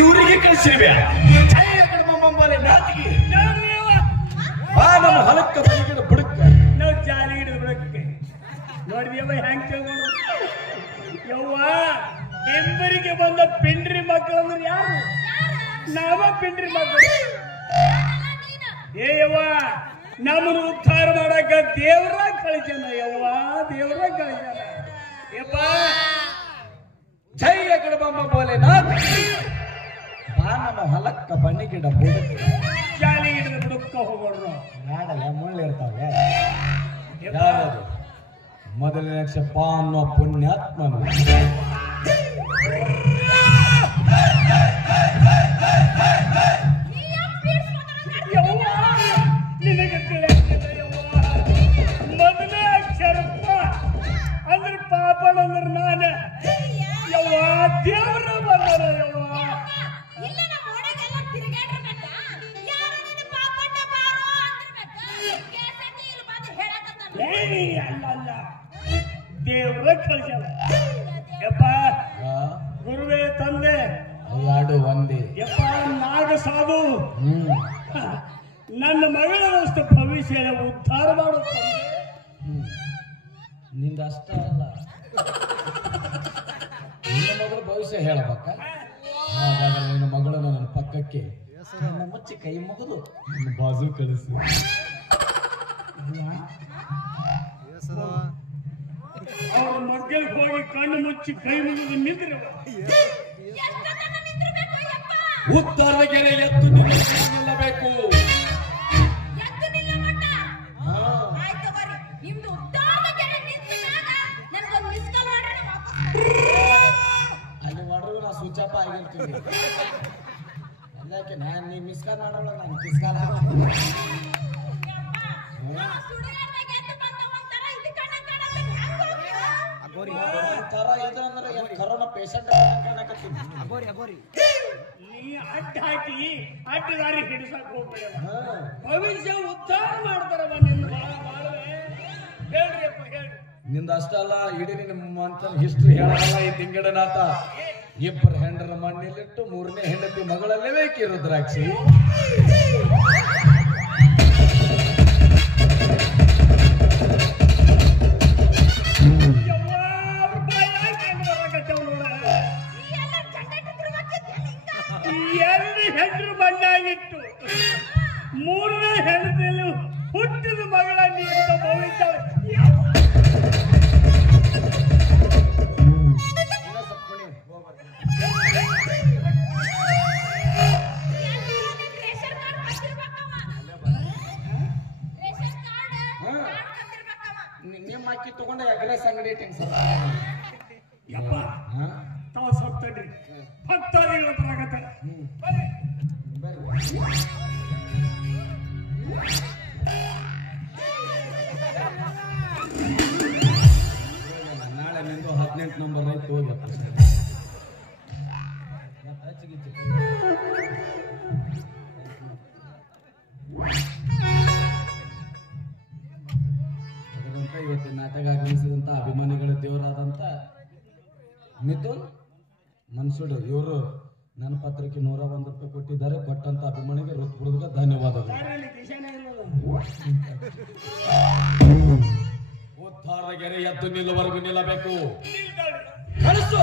ಇವರಿಗೆ ಕಳಿಸಿರ್ವೆ ನಮ್ಮ ಹಲಕ್ಕ ಬಲಿಗಿಡ ಬುಡಕ್ಕ ನಾವು ಜಾಲಿ ಹಿಡಿದು ಬಿಡಕ್ಕೆ ನೋಡಿದ್ಯವ ಹೆಂಗ್ ತಗೊಂಡು ಯವ್ವ ಎಂಬರಿಗೆ ಬಂದ ಪಿಂಡ್ರಿ ಮಕ್ಕಳು ಅಂದ್ರೆ ಯಾರು ನಾವ ಪಿಂಡ್ರಿ ಮಕ್ಕಳು ಏ ಯವ್ವ ನಮ್ಮನ್ನು ಉದ್ಧಾರ ಮಾಡಕ ದೇವರ ಕಳಿಸ್ಯಾನ ಯವ್ವ ದೇವರ ಕಳಿಸ್ಯಾನ ಯಪ್ಪ ಜೈ ಅಗಡಬಮ್ಮ ಭೋಲೆನಾಥ್ ಬಾ ನಮ್ಮ ಹಲಕ್ಕ ಬನ್ನಿಗಿಡ ಬುಡಕ್ಕ ಜಾಲಿ ಹಿಡಿದು ಬಿಡಕ್ಕ ಹೋಗೋರು ಮಾಡಲ್ಲ ಮುಳ್ಳಿರ್ತಾವೆ ಯಾರದು ಮೊದಲನೇ ಅಕ್ಷಪ್ಪ ಅನ್ನೋ ಪುಣ್ಯಾತ್ಮನು ನಿನಗೆ ತಿಳಿಯಕ್ಕಿಲ್ಲ ಯವ್ವ ಮೊದಲೇ ಅಕ್ಷರಪ್ಪ ಅಂದ್ರೆ ಪಾಪಣ ಅಂದ್ರೆ ನಾನು ಯವ್ವ ದೇವರ ಬಂದರ ಯವ್ವ ಅಲ್ಲ ದೇವ್ರ ಕಳ್ಸ್ಯಾನ ಯಪ್ಪ ಗುರುವೇ ತಂದೆ ಎರಡು ಒಂದೇ ಯಪ್ಪ ನಾಗ ಸಾಧು ನನ್ನ ಮಗಳಷ್ಟು ಭವಿಷ್ಯ ಉದ್ಧಾರ ಮಾಡುತ್ತದೆ ನಿಂದ ಅಷ್ಟ ಅಲ್ಲ ನಿನ್ನ ಮಗಳು ಭವಿಷ್ಯ ಹೇಳಬೇಕ ಹಾಗಾದ್ರೆ ನಿನ್ನ ಮಗಳನ್ನು ನನ್ನ ಪಕ್ಕಕ್ಕೆ ನನ್ನ ಮುಚ್ಚಿ ಕೈ ಮುಗಿದು ನನ್ನ ಬಾಜು ಕಳಿಸಿ ಅವ್ರ ಮಕ್ಕಳಿಗೆ ಹೋಗಿ ಕಣ್ಣು ಮುಚ್ಚಿ ಕೈ ಮುಗಿದು ನಿಂತಿರುವ ಉತ್ತರದ ಗೆರೆ ಎತ್ತು ನಿಲ್ಲಬೇಕು ಅಲ್ಲಿ ಮಾಡಿದ್ರು ನಾ ಸ್ವಿಚ್ ಆಫ್ ಆಗಿರ್ತೀನಿ ಅದಕ್ಕೆ ನಾನು ನೀ ಮಿಸ್ ಕಾಲ್ ಮಾಡೋಣ ನಾನು ಮಿಸ್ ಕಾಲ್ ತರ ಇದಂದ್ರೆ ಕರೋನಾ ಪೇಷಂಟ್ ನೀ ಅಡ್ಡ ಹಾಕಿ ಅಡ್ಡ ದಾರಿ ಹಿಡಿಸಕ್ ಹೋಗ್ಬೇಡ ಭವಿಷ್ಯ ಉದ್ಧಾರ ಮಾಡ್ತಾರವ ನಿನ್ನ ಬಾಳುವೆ ಹೇಳ್ರಿಯಪ್ಪ ಹೇಳ್ರಿ ನಿಂದ ಅಷ್ಟ ಅಲ್ಲ ಇಡೀ ನಿಮ್ಮ ಅಂತ ಹಿಸ್ಟ್ರಿ ಹೇಳಲ್ಲ ಈ ತಿಂಗಡನಾಥ ಇಬ್ಬರು ಹೆಂಡರ ಮಣ್ಣಿಲಿಟ್ಟು ಮೂರನೇ ಹೆಂಡತಿ ಮಗಳಲ್ಲೇ ಬೇಕಿ ರುದ್ರಾಕ್ಷಿ ಎರಡು ಹೆಂಡರು ಮಣ್ಣಾಗಿಟ್ಟು ಮೂರನೇ ಹೆಂಡತಿಯಲ್ಲಿ ಹುಟ್ಟಿದ ಮಗಳ ನೀಡಿದ ಭವಿಷ್ಯ ನಿಮ್ಮ ಅಕ್ಕಿ ತಗೊಂಡೆ ಅಗ್ರೆಸ್ ಅಂಗಡಿ ಯಪ್ಪ ತಾವು ಸತ್ತಡ್ರಿ ಭಕ್ತಾದಿಗಳ ಹತ್ರ ಆಗತ್ತೆ ನಾಳೆ ನಿಂದು 18 ನಂಬರ್ ಆಯ್ತು ಹೋಗಪ್ಪ ಇವತ್ತಿನ ನಾಟಕ ಆಗಮಿಸಿದಂತ ಅಭಿಮಾನಿಗಳ ದೇವರಾದಂತ ಮಿಥುನ್ ಮನ್ಸುಡು ಇವರು ನನ್ನ ಪತ್ರಕ್ಕೆ 101 ರೂಪಾಯಿ ಕೊಟ್ಟಿದ್ದಾರೆ. ಕೊಟ್ಟಂತ ಅಭಿಮಾನಿಗೆ ಹೃತ್ಪೂರ್ವಕ ಧನ್ಯವಾದಗಳು. ಉದ್ಧಾರ ಗೆರೆ ಎದ್ದು ನಿಲ್ಲುವರೆಗೂ ನಿಲ್ಲಬೇಕು. ಕಳಿಸು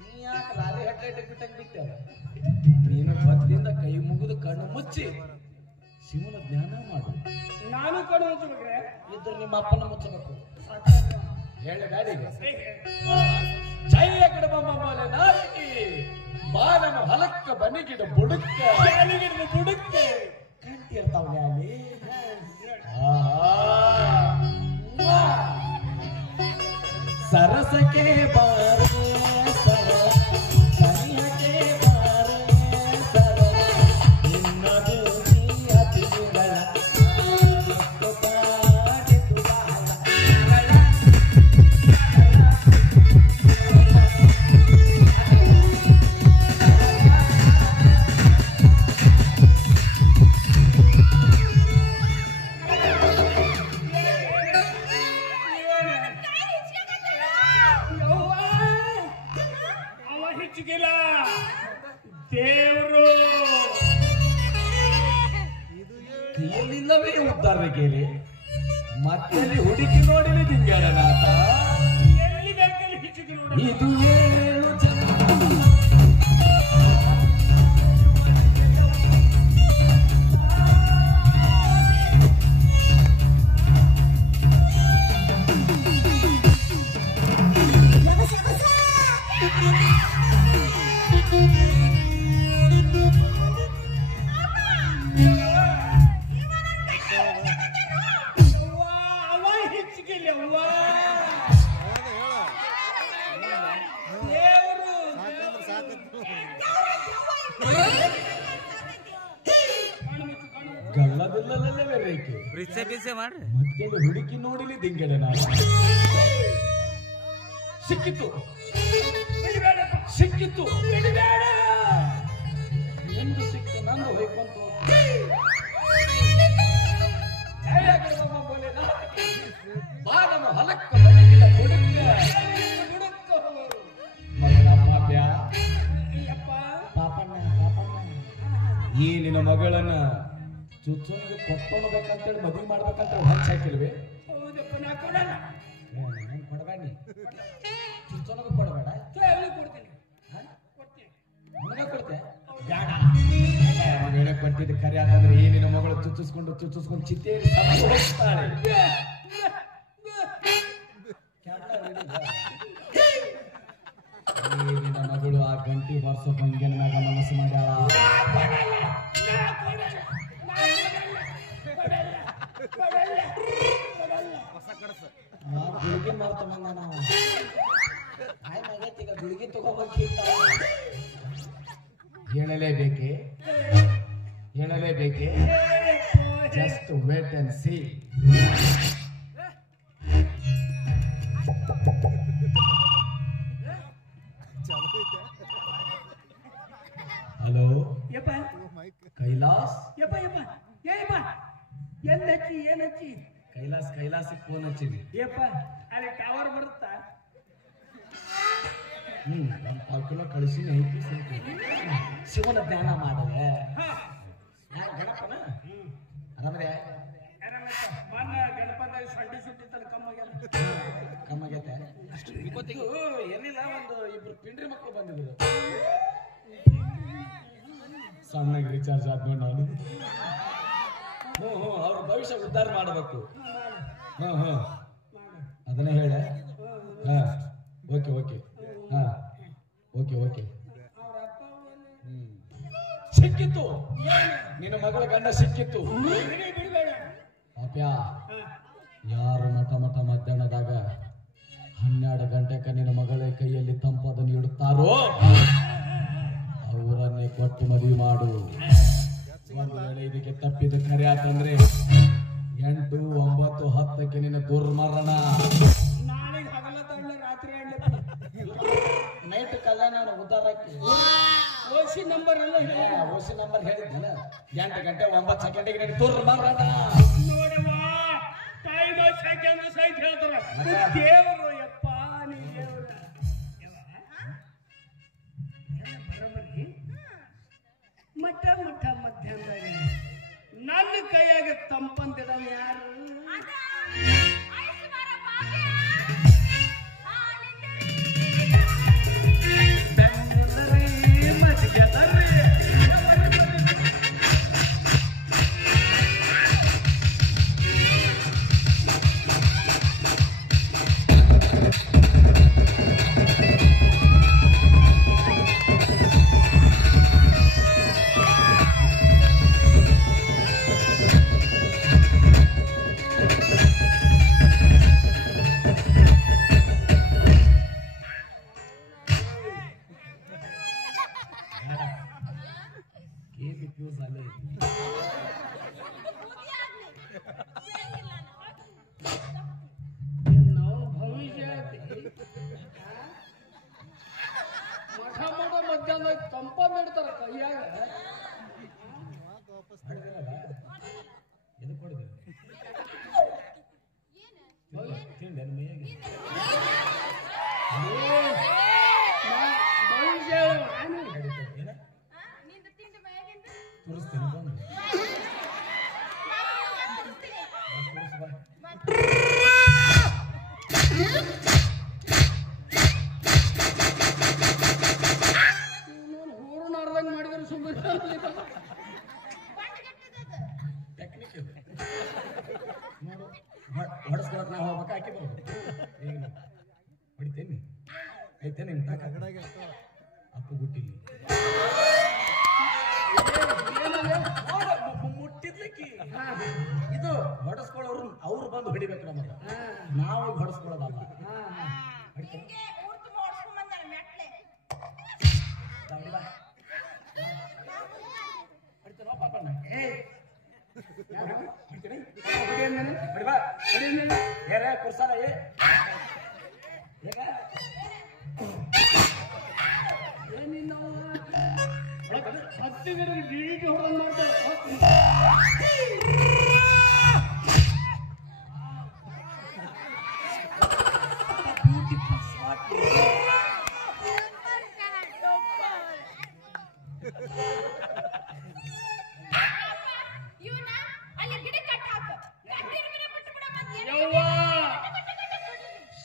ನೀ ಯಾಕೆ ಲಾರಿ ಹೆಡ್ಲೈಟ್ ಬಿಟ್ಟಂಗೆ ಬಿಟ್ಟೆ? ನೀನು ಭಕ್ತಿಯಿಂದ ಕೈ ಮುಗಿದು ಕಣ್ಣು ಮುಚ್ಚಿ ಶಿವನ ಜ್ಞಾನ ಮಾಡು. ನಾನು ಕಣ್ಣು ಮುಚ್ಚಬೇಕ್ರೆ ಇದ್ರ ನಿಮ್ಮ ಅಪ್ಪನ ಮುಚ್ಚಬೇಕು. ಹೇಳಿ ಗಾಡಿಗೆ ಜಯ ಗಿಡಬೊಮ್ಮಲೆ ನಾಟಿ ಬಾನನ ಹಲಕ್ಕ ಬನಿಗಿಡ ಬುಡುಕ್ಕ ಬುಡುಕ್ಕೆ ಕಾಣ್ತಿರ್ತಾವಲ್ಲ ಅಲ್ಲಿ. ಸರಸಕ್ಕೆ ಬಾರ ಸನಿಹಕ್ಕೆ ಬಾರ ಸರ ನಿನ್ನದು ಅತಿಥಿಗಳ ಉದ್ದಾರಕ್ಕೆ ಮತ್ತೆ ಹುಡುಕಿ ನೋಡಿಲಿ ದಿಂಗಾಡನಾಥ ಎಲ್ಲಿ ಬೇಕಲ್ಲಿ ಹಿಚ್ಚಿಗೆ ನೋಡಿ ಇದು ಏನು ಚಂದ. ಅವ ಹೆಚ್ಚಿಗೆಲ್ಲ ಅವ್ವ ಗಲ್ಲದಲ್ಲೇ ರೇಖೆ ಮಾಡ್ರಿ ಮತ್ತೆ ಹುಡುಕಿ ನೋಡಿಲಿ ದಿಂಗಡೆ ನಾನು ಸಿಕ್ಕಿತ್ತು ಸಿಕ್ಕಿತ್ತು ನಿಂದು ಸಿಕ್ತು ನಂದು ಹೋಯ್ಕೊಂತು ಬಾಗನ ಹೊಲಕ್ಕ ಬಂದಿದ್ದ ಹುಡುಕ ಮಗನ ಪಾಪ್ಯ ಪಾಪಣ್ಣ ಈ ನಿನ್ನ ಮಗಳನ್ನ ಚುಚ್ಚೋನಿಗೆ ಕೊಟ್ಟೋಗ್ಬೇಕಂತೇಳಿ ಮದುವೆ ಮಾಡ್ಬೇಕಂತ ಹಂಚ ಹಾಕಿಲ್ವಿ ಹೌದಪ್ಪ ನಾ ಕೊಡಲ್ಲ ಕೊಡಬೇಡ ನೀ ಚುಚ್ಚೋನಿಗೆ ಕೊಡಬೇಡ ಕೊಡ್ತೀನಿ ನನಗ ಕೊಡ್ತೆ ಬೇಡ ಕೊಟ್ಟಿದ್ದು ಕರೆ ಅಂತಂದ್ರೆ ಈ ನಿನ್ನ ಮಗಳು ಚುಚ್ಚಿಸ್ಕೊಂಡು ಚಿತ್ತೇರಿ ಹೋಗ್ತಾಳೆ ನಿನ್ನ ಮಗಳು ಆ ಗಂಟಿ ಬರ್ಸೋ ಬಂಗೇನ ಮ್ಯಾಗ ಮನಸ್ಸು ಮಾಡ್ಯಾಳ ಗುಳಿಗೆ ಮಾರ್ತ ಬಂದ ನಾವು ಆಯ್ ಮಗತ್ತೀಗ ಗುಳಿಗೆ ತಗೋಬೇಕಿತ್ತ ಹೇಳಲೇಬೇಕೆ just wait and see hello ಯಪ್ಪ ಕೈಲಾಸ್ ಯಪ್ಪ ಯಪ್ಪ ಏಯಪ್ಪ ಏನ್ ಹಚ್ಚಿ ಕೈಲಾಸಕ್ಕೆ ಫೋನ್ ಹಚ್ಚಿವಿ ಯಪ್ಪ ಅಲ್ಲಿ ಟವರ್ ಬರುತ್ತಾ ಒಂದು 4 ಕಿಲೋ ಕಳಿಸಿ ಐತಿ ಶಿವನ ಧ್ಯಾನ ಮಾಡಲೆ ಗಣಪನ ಆರಾಮದೆ ಮನ್ನ ಗಣಪತ ಸಡ್ಡಿ ಸುಟ್ಟಿತ್ತಲ್ಲ ಕಮ್ಮಾಗೈತೆ ಏನಿಲ್ಲ ಒಂದು ಇಬ್ರು ಪಿಂಡ್ರಿ ಮಕ್ಕಳು ಬಂದಿದ್ರು ಸಣ್ಣಗೆ ರಿಚಾರ್ಜ್ ಆದ್ಮೇಲೆ ನಾನು ಅವ್ರ ಭವಿಷ್ಯ ಉದ್ಧಾರ ಮಾಡಬೇಕು ಅದನ್ನೇ ಹೇಳ ಓಕೆ ಓಕೆ ಸಿಕ್ಕಿತ್ತು ನಿನ್ನ ಮಗಳ ಗಂಡ ಸಿಕ್ಕಿತ್ತು ಪಾಪ್ಯ ಯಾರು ಮಠ ಮಧ್ಯಾಹ್ನದಾಗ 12 ಗಂಟೆಗೆ ನಿನ್ನ ಮಗಳ ಕೈಯಲ್ಲಿ ತಂಪದನ್ನು ಇಡುತ್ತಾರೋ ಅವರನ್ನೇ ಕೊಟ್ಟು ಮದುವೆ ಮಾಡು. ಒಂದು ವೇಳೆ ಇದಕ್ಕೆ ತಪ್ಪಿದ ಕರೆ ಆತಂದ್ರೆ 8, 9, 10ಕ್ಕೆ ನಿನ್ನ ದುರ್ಮರಣ. ನೈಟ್ ಕಲ್ಯಾಣ ಉದ್ದಾರಕ್ಕೆ ಓಸಿ ನಂಬರ್ ಎಲ್ಲ ಓಸಿ ನಂಬರ್ ಹೇಳಿದ್ದೇನ 8 ಗಂಟೆ 9 ಸೆಕೆಂಡಿಗೆ ನಿನ್ನ ದುರ್ಮರಣ. ನೋಡವಾ ಟೈಮ್ ಸೆಕೆಂಡ್ ಸೈಟ್ ಹೇಳ್ತಾರ ದೇವರು ಯಪ್ಪ ನೀ ದೇವರು ಬರಬರಿ ಮಠ ಮಧ್ಯಾಹ್ನದಾಗ ನನ್ನ ಕೈಯಾಗ ತಂಪಂತಿದವ ಯಾರು ಮಧ್ಯಾಹ್ನ ತಂಪಂದ್ ಇಡ್ತಾರ ಕೈಯಾಗ ಹೊಟ್ಟಿ ಬರ್ಬೇಕು ಈಗ ಹೊಡಿತೇನೆ ಐತೇನೆ ನಿಮ್ ತಾಕ ಅಪ್ಪು ಗುಟ್ಟಿಲಿ ಮುಟ್ಟಿದ್ಲಿಕ್ಕಿ ಇದು ಹೊಡಸ್ಕೊಳ್ಳೋರು ಅವ್ರು ಬಂದು ಹೊಡಿಬೇಕು ನಮಗ ನಾವು ಹೊಡಸ್ಕೊಳ್ಳೋದಲ್ಲ ಕುರ್ಸಾಲ ಹತ್ತಿಗೆ ಗಿಳಿಗೆ ಹೊಡೆದು ಮಾಡ್ತಾರೆ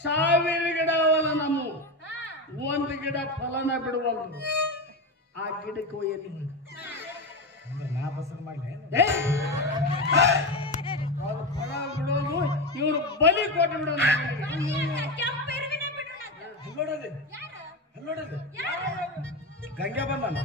ಸಾವಿರ ಗಿಡ ಅವಲ್ಲ ನಮ್ಮ ಒಂದು ಗಿಡ ಫಲನ ಬಿಡುವಲ್ಲ ಆ ಗಿಡಕ್ಕೆ ಒಯ್ಯಲಿ ನಾ ಬಸರು ಮಾಡ್ಲೆ ಅದು ಫಲ ಬಿಡೋದು ಇವ್ರು ಬಲಿ ಕೊಟ್ಟು ಬಿಡೋದು ನೋಡೋದು ಗಂಗೆ ಬಂದ